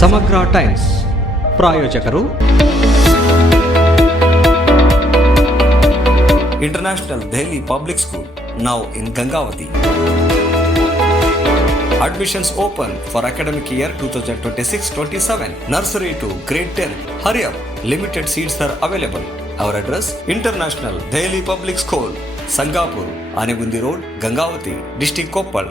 ಸಮಗ್ರ ಟೈಮ್ಸ್ ಪ್ರಾಯೋಜಕರು international Delhi public school, now in Gangavati. Admissions open for academic year 2026-27. Nursery to grade 10. Hurry up, limited seats are available. Our address, International Dehli Public School, Sangapur, Anegundi Road, Gangavati, District Koppal.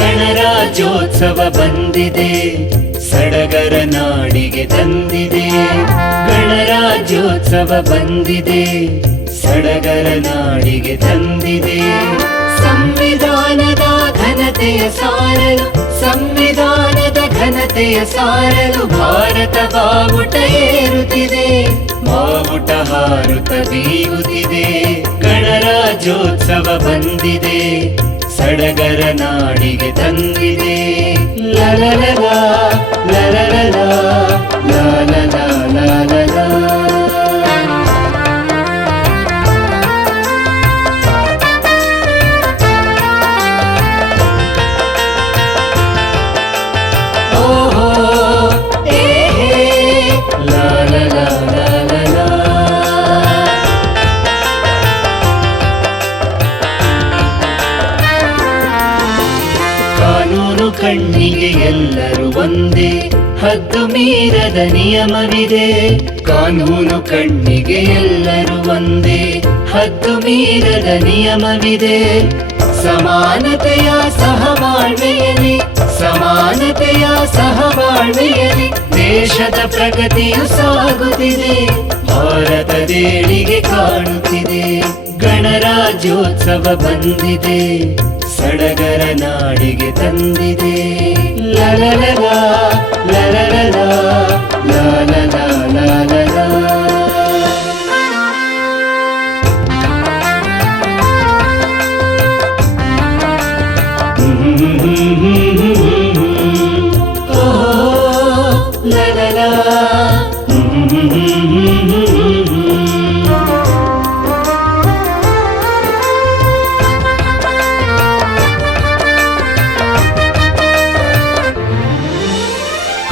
ಗಣರಾಜ್ಯೋತ್ಸವ ಬಂದಿದೆ, ಸಡಗರ ನಾಡಿಗೆ ತಂದಿದೆ. ಗಣರಾಜ್ಯೋತ್ಸವ ಬಂದಿದೆ, ಸಡಗರ ನಾಡಿಗೆ ತಂದಿದೆ. ಸಂವಿಧಾನದ ಘನತೆಯ ಸಾರಲು, ಸಂವಿಧಾನದ ಘನತೆಯ ಸಾರಲು ಭಾರತ ಬಾವುಟ ಏರುತ್ತಿದೆ, ಬಾವುಟ ಹಾರುತ್ತ ಬೀಗುತ್ತಿದೆ. ಗಣರಾಜ್ಯೋತ್ಸವ ಬಂದಿದೆ, ಸಡಗರ ನಾಡಿಗೆ ತಂದಿದೆ. ಲಲಲಲ ಲಲಲಲ ಲಾಲಲ ಲಾಲಲ. ಓಹೋ ಏ ಲಾಲಲ ಲಾಲಲ. ಕಾನೂನು ಕಣ್ಣಿಗೆ ಎಲ್ಲರೂ ಒಂದೇ, ಹದ್ದು ಮೀರದ ನಿಯಮವಿದೆ. ಕಾನೂನು ಕಣ್ಣಿಗೆ ಎಲ್ಲರೂ ಒಂದೇ, ಹದ್ದು ಮೀರದ ನಿಯಮವಿದೆ. ಸಮಾನತೆಯ ಸಹಬಾಳ್ವೆಯಲ್ಲಿ, ಸಮಾನತೆಯ ಸಹಬಾಳ್ವೆಯಲ್ಲಿ ದೇಶದ ಪ್ರಗತಿಯು ಸಾಗುತ್ತಿದೆ, ಭಾರತದೇಳಿಗೆ ಕಾಣುತ್ತಿದೆ. ಗಣರಾಜ್ಯೋತ್ಸವ ಬಂದಿದೆ, ಸಡಗರ ನಾಡಿಗೆ ತಂದಿದೆ. ಲಲಲಲ ಲಲಲಲ ಲಾಲಲ ಲಾಲಲ. ಓಹೋ ಲಲಲ.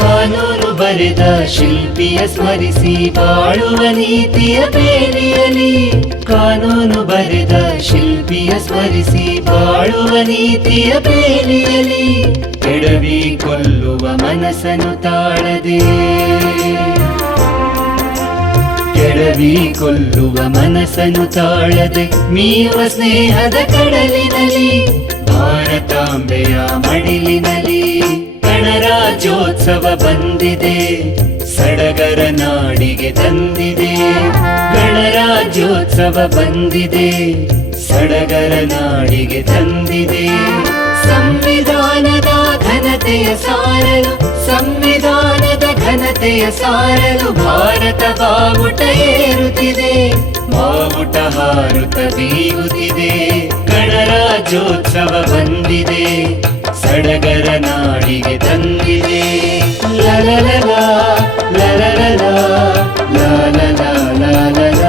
ಕಾನೂನು ಬರೆದ ಶಿಲ್ಪಿಯ ಸ್ಮರಿಸಿ ಬಾಳುವ ನೀತಿಯ ಬೇಲಿಯಲಿ, ಕಾನೂನು ಬರೆದ ಶಿಲ್ಪಿಯ ಸ್ಮರಿಸಿ ಬಾಳುವ ನೀತಿಯ ಬೇಲಿಯಲಿ ಕೆಡವಿ ಕೊಲ್ಲುವ ಮನಸ್ಸನ್ನು ತಾಳದೆ, ಕೆಡವಿ ಕೊಲ್ಲುವ ಮನಸ್ಸನ್ನು ತಾಳದೆ ಮೀಯುವ ಸ್ನೇಹದ ಕಡಲಿನಲ್ಲಿ, ಭಾರತಾಂಬೆಯ ಮಡಿಲಿನಲ್ಲಿ. ಗಣರಾಜ್ಯೋತ್ಸವ ಬಂದಿದೆ, ಸಡಗರ ನಾಡಿಗೆ ತಂದಿದೆ. ಗಣರಾಜ್ಯೋತ್ಸವ ಬಂದಿದೆ, ಸಡಗರ ನಾಡಿಗೆ ತಂದಿದೆ. ಸಂವಿಧಾನದ ಘನತೆಯ ಸಾರಲು, ಸಂವಿಧಾನದ ಘನತೆಯ ಸಾರಲು ಭಾರತ ಬಾವುಟ ಏರುತ್ತಿದೆ, ಬಾವುಟ ಹಾರುತ್ತ ಬೀಗುತ್ತಿದೆ. ಗಣರಾಜ್ಯೋತ್ಸವ ಬಂದಿದೆ, ಸಡಗರ ನಾಡಿಗೆ ತಂದಿದೆ. ಲಲಲಲ ಲಲಲಲ ಲಾಲಲ ಲಾಲಲ.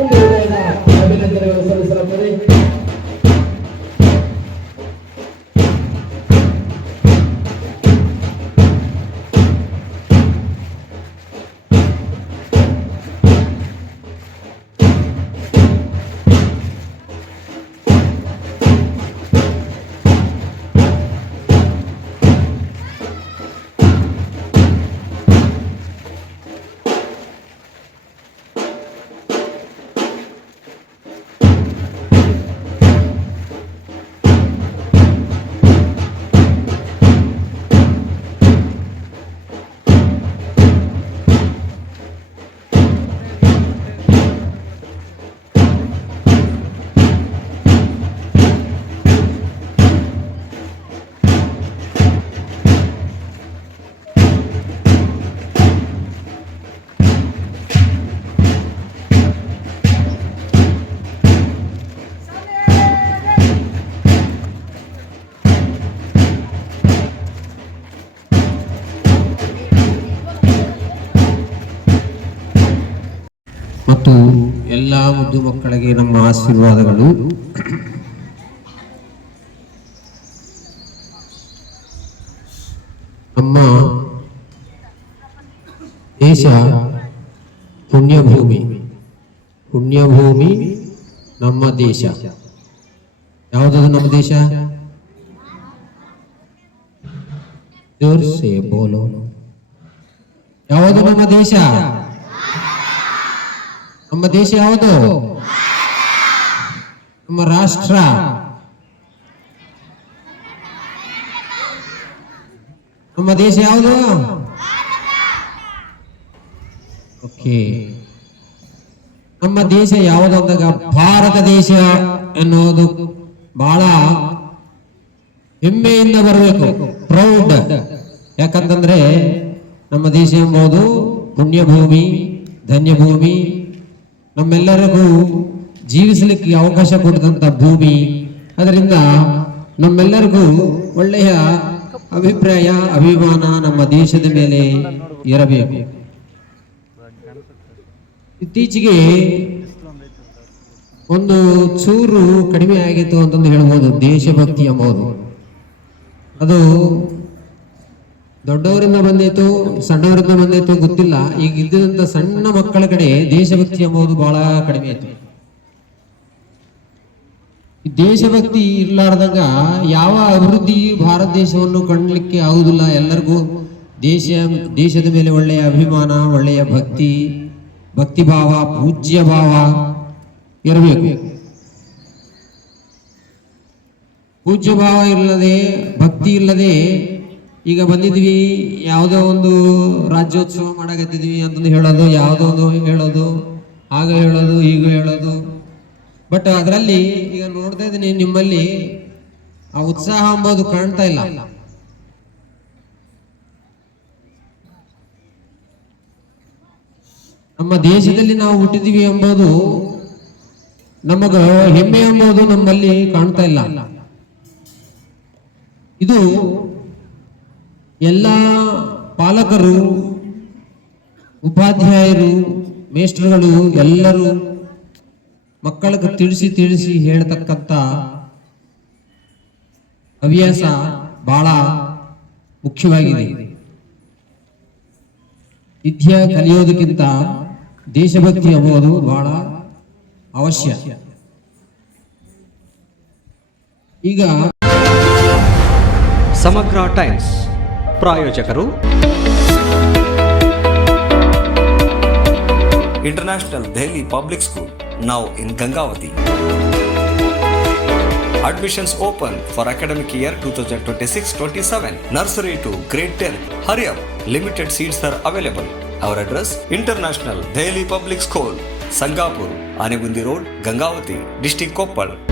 ಒಂದು ಹೃದಯದ ಅಭಿನಂದನೆಗಳು ಸಲ್ಲಿಸಲಾಗುತ್ತದೆ. ಮತ್ತು ಎಲ್ಲ ಮುದ್ದು ಮಕ್ಕಳಿಗೆ ನಮ್ಮ ಆಶೀರ್ವಾದಗಳು. ನಮ್ಮ ದೇಶ ಪುಣ್ಯಭೂಮಿ, ಪುಣ್ಯಭೂಮಿ ನಮ್ಮ ದೇಶ. ಯಾವುದದು ನಮ್ಮ ದೇಶ? ಜೋರ್ಸೆ ಬೋಲೋ. ಯಾವುದು ನಮ್ಮ ದೇಶ? ನಮ್ಮ ದೇಶ ಯಾವುದು? ನಮ್ಮ ರಾಷ್ಟ್ರ. ನಮ್ಮ ದೇಶ ಯಾವುದು? ಓಕೆ, ನಮ್ಮ ದೇಶ ಯಾವುದು ಅಂದಾಗ ಭಾರತ ದೇಶ ಎನ್ನುವುದು ಬಹಳ ಹೆಮ್ಮೆಯಿಂದ ಬರಬೇಕು, ಪ್ರೌಡ್. ಯಾಕಂತಂದ್ರೆ ನಮ್ಮ ದೇಶ ಎಂಬುದು ಪುಣ್ಯಭೂಮಿ, ಧನ್ಯಭೂಮಿ, ನಮ್ಮೆಲ್ಲರಿಗೂ ಜೀವಿಸಲಿಕ್ಕೆ ಅವಕಾಶ ಕೊಡಿದಂತ ಭೂಮಿ. ಅದರಿಂದ ನಮ್ಮೆಲ್ಲರಿಗೂ ಒಳ್ಳೆಯ ಅಭಿಪ್ರಾಯ, ಅಭಿಮಾನ ನಮ್ಮ ದೇಶದ ಮೇಲೆ ಇರಬೇಕು. ಇತ್ತೀಚೆಗೆ ಒಂದು ಚೂರು ಕಡಿಮೆ ಆಗಿತ್ತು ಅಂತಂದು ಹೇಳ್ಬೋದು ದೇಶಭಕ್ತಿ ಎಂಬುದು. ಅದು ದೊಡ್ಡವರಿಂದ ಬಂದಿತ್ತು, ಸಣ್ಣವರಿಂದ ಬಂದಿತ್ತು ಗೊತ್ತಿಲ್ಲ. ಈಗ ಇದ್ದಂತ ಸಣ್ಣ ಮಕ್ಕಳ ಕಡೆ ದೇಶಭಕ್ತಿ ಎಂಬುದು ಬಹಳ ಕಡಿಮೆ ಆಯ್ತು. ಈ ದೇಶಭಕ್ತಿ ಇರ್ಲಾರ್ದಾಗ ಯಾವ ಅಭಿವೃದ್ಧಿ ಭಾರತ ದೇಶವನ್ನು ಕಾಣಲಿಕ್ಕೆ ಆಗುದಿಲ್ಲ. ಎಲ್ಲರಿಗೂ ದೇಶದ ಮೇಲೆ ಒಳ್ಳೆಯ ಅಭಿಮಾನ, ಒಳ್ಳೆಯ ಭಕ್ತಿ ಭಾವ, ಪೂಜ್ಯ ಭಾವ ಇರಬೇಕು. ಪೂಜ್ಯ ಭಾವ ಇಲ್ಲದೆ, ಭಕ್ತಿ ಇಲ್ಲದೆ ಈಗ ಬಂದಿದ್ವಿ ಯಾವುದೋ ಒಂದು ರಾಜ್ಯೋತ್ಸವ ಮಾಡಕತ್ತಿದ್ವಿ ಅಂತಂದು ಹೇಳೋದು, ಯಾವುದೋ ಒಂದು ಹೇಳೋದು, ಆಗ ಹೇಳೋದು, ಈಗ ಹೇಳೋದು. ಬಟ್ ಅದರಲ್ಲಿ ಈಗ ನೋಡ್ತಾ ಇದ್ದೀನಿ ನಿಮ್ಮಲ್ಲಿ ಆ ಉತ್ಸಾಹ ಎಂಬುದು ಕಾಣ್ತಾ ಇಲ್ಲ. ನಮ್ಮ ದೇಶದಲ್ಲಿ ನಾವು ಹುಟ್ಟಿದೀವಿ ಎಂಬುದು ನಮಗ ಹೆಮ್ಮೆ ಎಂಬುದು ನಮ್ಮಲ್ಲಿ ಕಾಣ್ತಾ ಇಲ್ಲ. ಇದು ಎಲ್ಲ ಪಾಲಕರು, ಉಪಾಧ್ಯಾಯರು, ಮೇಸ್ಟರ್ಗಳು ಎಲ್ಲರೂ ಮಕ್ಕಳಿಗೆ ತಿಳಿಸಿ ಹೇಳ್ತಕ್ಕಂಥ ಹವ್ಯಾಸ ಬಹಳ ಮುಖ್ಯವಾಗಿದೆ. ವಿದ್ಯೆ ಕಲಿಯೋದಕ್ಕಿಂತ ದೇಶಭಕ್ತಿ ಎಂಬುದು ಬಹಳ ಅವಶ್ಯ. ಈಗ ಸಮಗ್ರ ಟೈಮ್ಸ್ ಪ್ರಾಯೋಜಕರು International Delhi Public School, now in Gangavati. Admissions open for academic year 2026-27. Nursery to grade 10. Hurry up, limited seats are available. Our address, International Delhi Public School, Sangapur, Anegundi Road, Gangavati, District Koppal.